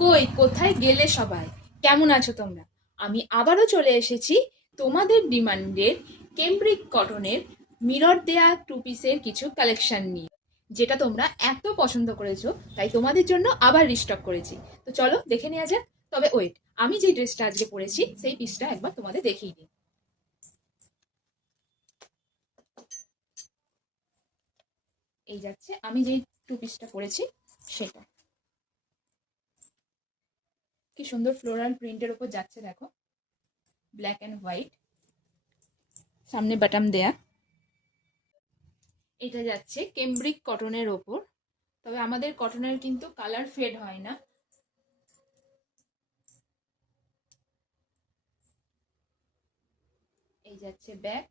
কই কোথায় গেলে সবাই? কেমন আছো তোমরা? আমি আবারও চলে এসেছি তোমাদের ডিমান্ডের কেমব্রিক কটনের মিরর দেয়া টু পিসের কিছু কালেকশন নিয়ে, যেটা তোমরা এত পছন্দ করেছো, তাই তোমাদের জন্য আবার রিস্টক করেছি। তো চলো দেখে নেওয়া যাক। তবে ওয়েট, আমি যে ড্রেসটা আজকে পরেছি সেই পিসটা একবার তোমাদের দেখিয়ে দিই। এই যাচ্ছে আমি যেই টু পিসটা পরেছি সেটা। কি সুন্দর ফ্লোরাল প্রিন্টের উপর যাচ্ছে দেখো, ব্ল্যাক অ্যান্ড হোয়াইট, সামনে বাটন দেয়া। এটা যাচ্ছে কেমব্রিক কটনের ওপর, তবে আমাদের কটনের কিন্তু কালার ফেড হয় না। এই যাচ্ছে ব্যাক,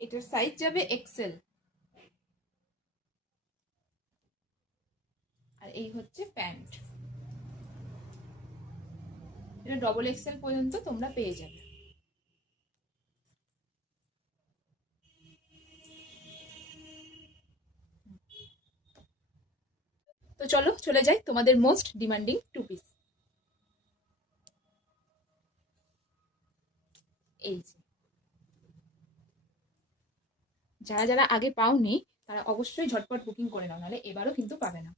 এটার সাইজ যাবে এক্সেল, আর এই হচ্ছে প্যান্ট। এটা ডবল এক্সেল পর্যন্ত তোমরা পেয়ে যাবে। তো চলো চলে যাই তোমাদের মোস্ট ডিমান্ডিং টু পিস। এই যে, যারা যারা আগে পাওনি তারা অবশ্যই ঝটপট বুকিং করে নাও, নাহলে এবারও কিন্তু পাবে না।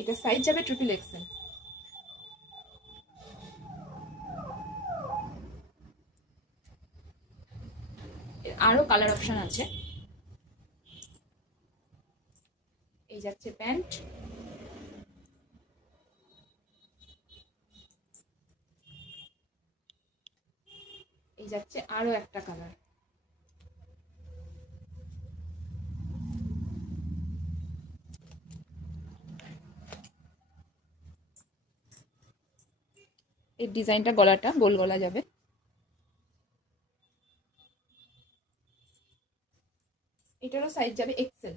এটা সাইজ যাবে ট্রিপল এক্সেল। আরো কালার অপশন আছে। এই যাচ্ছে প্যান্ট, এই যাচ্ছে আরো একটা কালার। এই ডিজাইনটা গলাটা গোল গলা যাবে। এটারও সাইজ যাবে এক্সেল।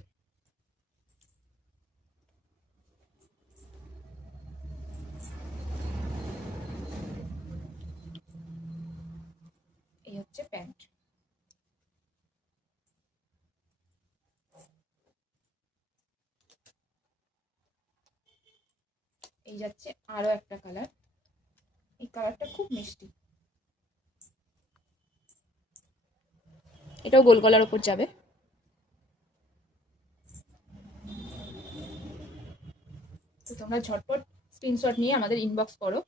এই হচ্ছে প্যান্ট। এই যাচ্ছে আরো একটা কালার, এই কালারটা খুব মিষ্টি, এটাও গোল গলার উপর যাবে। তো তোমরা ঝটপট স্ক্রিনশট নিয়ে আমাদের ইনবক্স করো।